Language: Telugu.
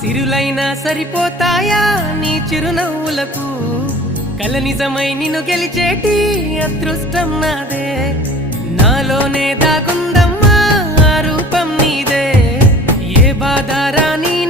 సిరులైనా సరిపోతాయా నీ చిరునవ్వులకు కల నిజమై నిన్ను గెలిచేటి అదృష్టం నాదే నాలోనే దాగుందమ్మా ఆ రూపం నీదే ఏ బాధ రాని